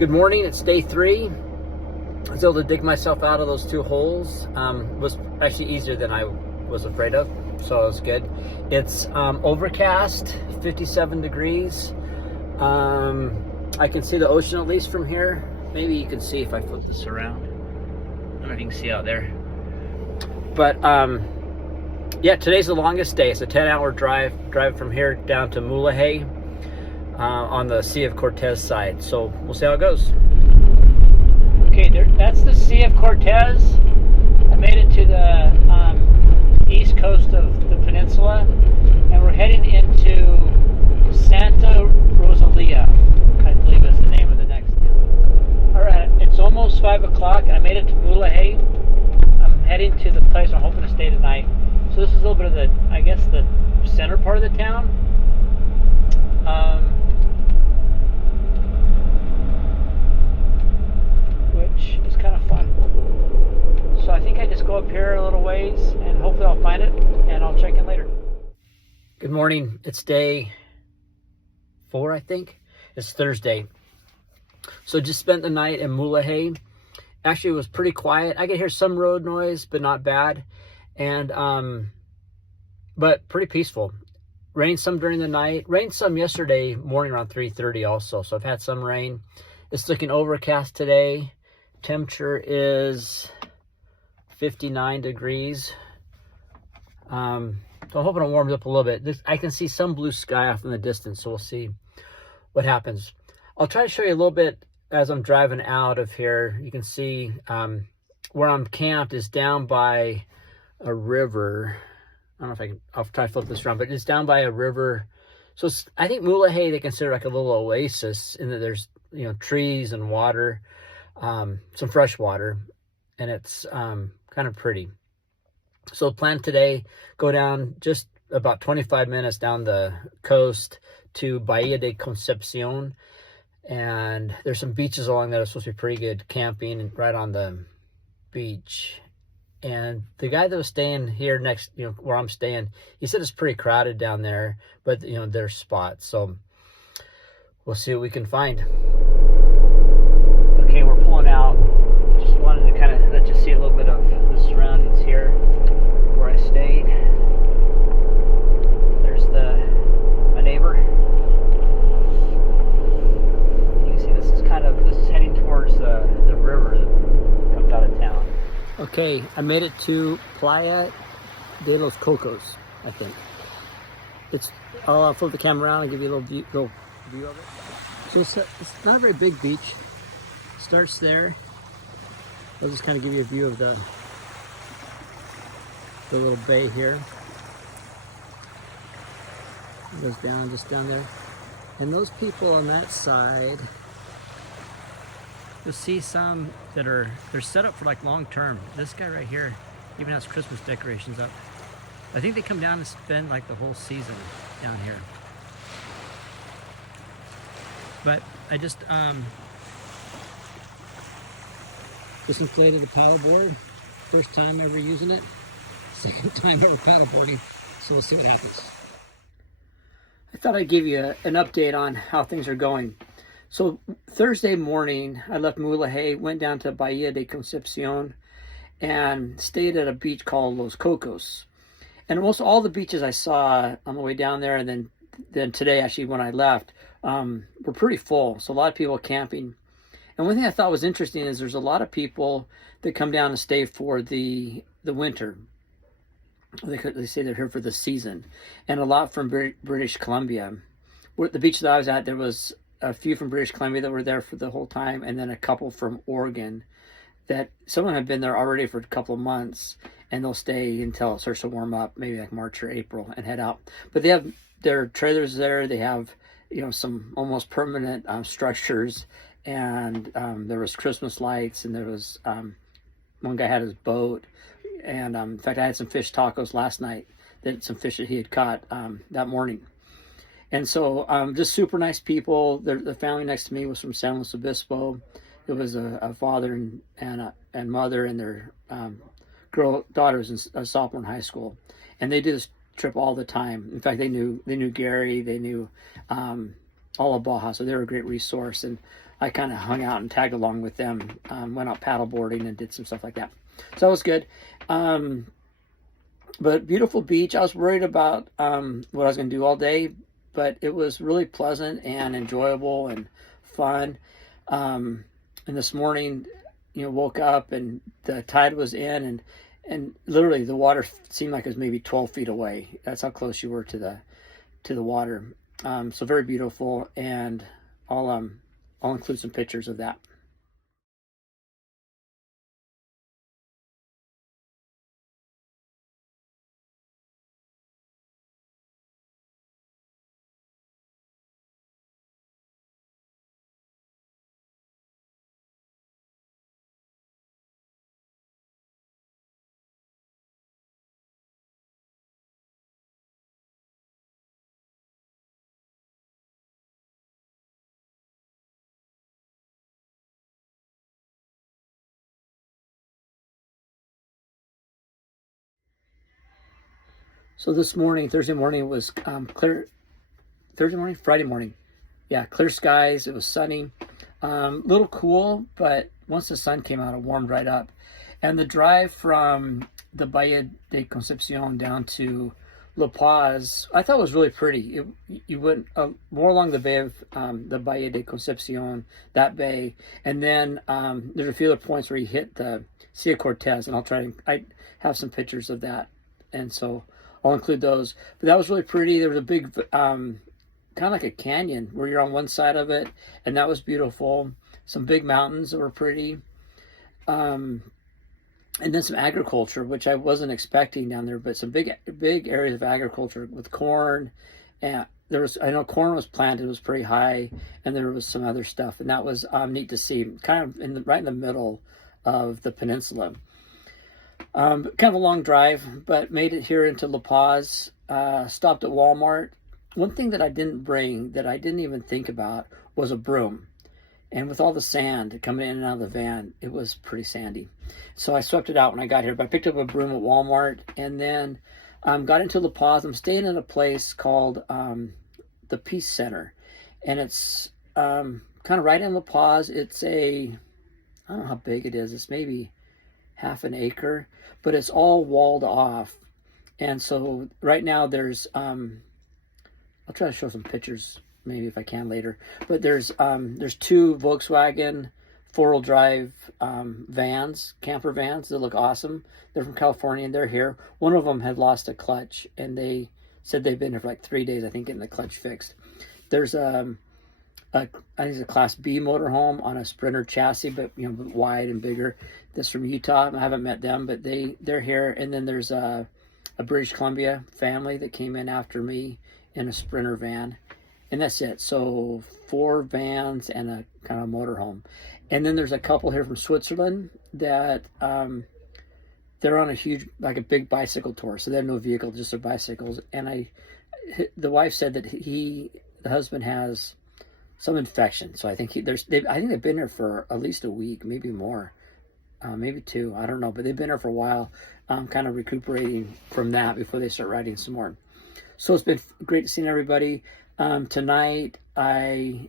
Good morning, it's day 3. I was able to dig myself out of those 2 holes. Was actually easier than I was afraid of, so it was good. It's overcast, 57 degrees. I can see the ocean at least from here. Maybe you can see if I flip this around. I don't know if you can see out there. But yeah, today's the longest day. It's a 10-hour drive from here down to Mulegé on the Sea of Cortez side. So we'll see how it goes. Okay, that's the Sea of Cortez. I made it to the east coast of the peninsula, and we're heading into Santa Rosalia, I believe is the name of the next town. All right, it's almost 5 o'clock. I made it to Mulegé. I'm heading to the place I'm hoping to stay tonight. So this is a little bit of the, I guess, the center part of the town. Which is kind of fun. So I think I just go up here a little ways and hopefully I'll find it and I'll check in later. Good morning. It's day 4, I think. It's Thursday. So just spent the night in Mulegé. Actually, it was pretty quiet. I could hear some road noise, but not bad. And but pretty peaceful. Rained some during the night. Rained some yesterday morning around 3:30 also. So I've had some rain. It's looking overcast today. Temperature is 59 degrees. So I'm hoping it warms up a little bit. I can see some blue sky off in the distance, so we'll see what happens. I'll try to show you a little bit as I'm driving out of here. You can see where I'm camped is down by a river. I don't know if I'll try to flip this around, but it's down by a river. So I think Mulegé they consider like a little oasis in that there's, you know, trees and water, some fresh water, and it's kind of pretty. So the plan today, go down just about 25 minutes down the coast to Bahia de Concepcion, and there's some beaches along there that's supposed to be pretty good camping and right on the beach. And the guy that was staying here next, you know, where I'm staying, he said it's pretty crowded down there, but you know, there's spots. So we'll see what we can find. Okay, we're pulling out. Just wanted to kind of let you see a little bit of the surroundings here where I stayed. There's my neighbor. You can see this is heading towards the river that comes out of town. Okay, I made it to Playa de los Cocos, I think. I'll flip the camera around and give you a little view of it. So it's not a very big beach. It starts there. I'll just kind of give you a view of the little bay here. It goes down, just down there. And those people on that side, you'll see some that they're set up for like long term. This guy right here even has Christmas decorations up. I think they come down and spend like the whole season down here. But I just inflated a paddleboard. First time ever using it. Second time ever paddleboarding. So we'll see what happens. I thought I'd give you an update on how things are going. So Thursday morning, I left Mulegé, went down to Bahia de Concepcion, and stayed at a beach called Los Cocos. And almost all the beaches I saw on the way down there, and then today, actually, when I left, were pretty full. So a lot of people camping. And one thing I thought was interesting is there's a lot of people that come down and stay for the winter. They say they're here for the season. And a lot from British Columbia. The beach that I was at, there was a few from British Columbia that were there for the whole time, and then a couple from Oregon that some of them have been there already for a couple of months, and they'll stay until it starts to warm up, maybe like March or April, and head out. But they have their trailers there. They have, you know, some almost permanent structures, and there was Christmas lights, and there was one guy had his boat, and in fact I had some fish tacos last night, some fish that he had caught that morning. And so just super nice people. The family next to me was from San Luis Obispo. It was a father and mother and their daughters in sophomore in high school, and they do this trip all the time. In fact, they knew Gary. They knew all of Baja, so they're a great resource. And I kind of hung out and tagged along with them, went out paddleboarding and did some stuff like that. So that was good. But beautiful beach. I was worried about what I was going to do all day, but it was really pleasant and enjoyable and fun. And this morning, woke up and the tide was in, and literally the water seemed like it was maybe 12 feet away. That's how close you were to the water. So very beautiful, and I'll include some pictures of that. So this morning, Thursday morning, it was clear. Friday morning. Yeah, clear skies. It was sunny. Little cool, but once the sun came out, it warmed right up. And the drive from the Bahia de Concepcion down to La Paz, I thought was really pretty. You went more along the bay of the Bahia de Concepcion, that bay, and then there's a few other points where you hit the Sea of Cortez, and I have some pictures of that, and so I'll include those. But that was really pretty. There was a big kind of like a canyon where you're on one side of it, and that was beautiful. Some big mountains that were pretty. And then some agriculture, which I wasn't expecting down there, but some big areas of agriculture with corn. And I know corn was planted, it was pretty high, and there was some other stuff, and that was neat to see, kind of right in the middle of the peninsula. Kind of a long drive, but made it here into La Paz. Stopped at Walmart. One thing that I didn't bring, that I didn't even think about, was a broom. And with all the sand coming in and out of the van, it was pretty sandy. So I swept it out when I got here. But I picked up a broom at Walmart, and then got into La Paz. I'm staying in a place called the Peace Center. And it's kind of right in La Paz. It's I don't know how big it is. It's maybe half an acre, but it's all walled off. And so right now there's, I'll try to show some pictures maybe if I can later, but there's 2 Volkswagen 4-wheel drive vans, camper vans that look awesome. They're from California and they're here. One of them had lost a clutch, and they said they've been here for like 3 days, I think, getting the clutch fixed. There's I think it's a Class B motorhome on a Sprinter chassis, but wide and bigger. That's from Utah. I haven't met them, but they're here. And then there's a British Columbia family that came in after me in a Sprinter van. And that's it. So 4 vans and a kind of motorhome. And then there's a couple here from Switzerland that they're on a big bicycle tour. So they have no vehicle, just their bicycles. And the wife said that the husband has some infection. So I think they've been here for at least a week, maybe more, maybe 2. I don't know, but they've been here for a while, kind of recuperating from that before they start riding some more. So it's been great to see everybody. Tonight I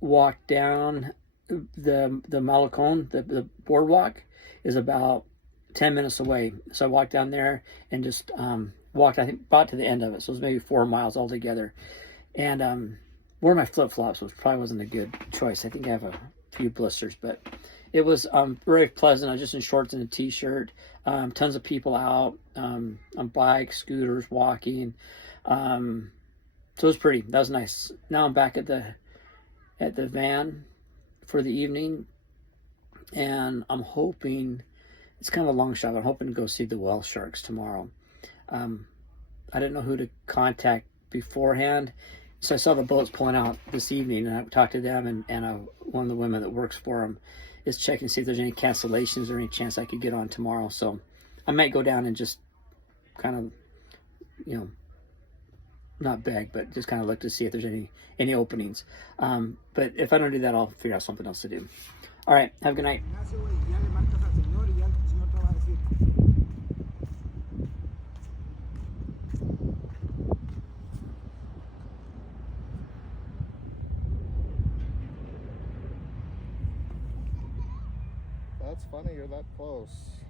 walked down the Malecon. The boardwalk is about 10 minutes away. So I walked down there and just walked, I think, about to the end of it. So it was maybe 4 miles altogether. And wore my flip-flops, which probably wasn't a good choice. I think I have a few blisters, but it was very pleasant. I was just in shorts and a t-shirt. Tons of people out on bikes, scooters, walking. So it was pretty. That was nice. Now I'm back at the van for the evening, and I'm hoping, it's kind of a long shot, but I'm hoping to go see the whale sharks tomorrow. I didn't know who to contact beforehand, so I saw the boats pulling out this evening, and I talked to them, and one of the women that works for them is checking to see if there's any cancellations or any chance I could get on tomorrow. So I might go down and just kind of, not beg, but just kind of look to see if there's any openings. But if I don't do that, I'll figure out something else to do. All right, have a good night. That's funny you're that close.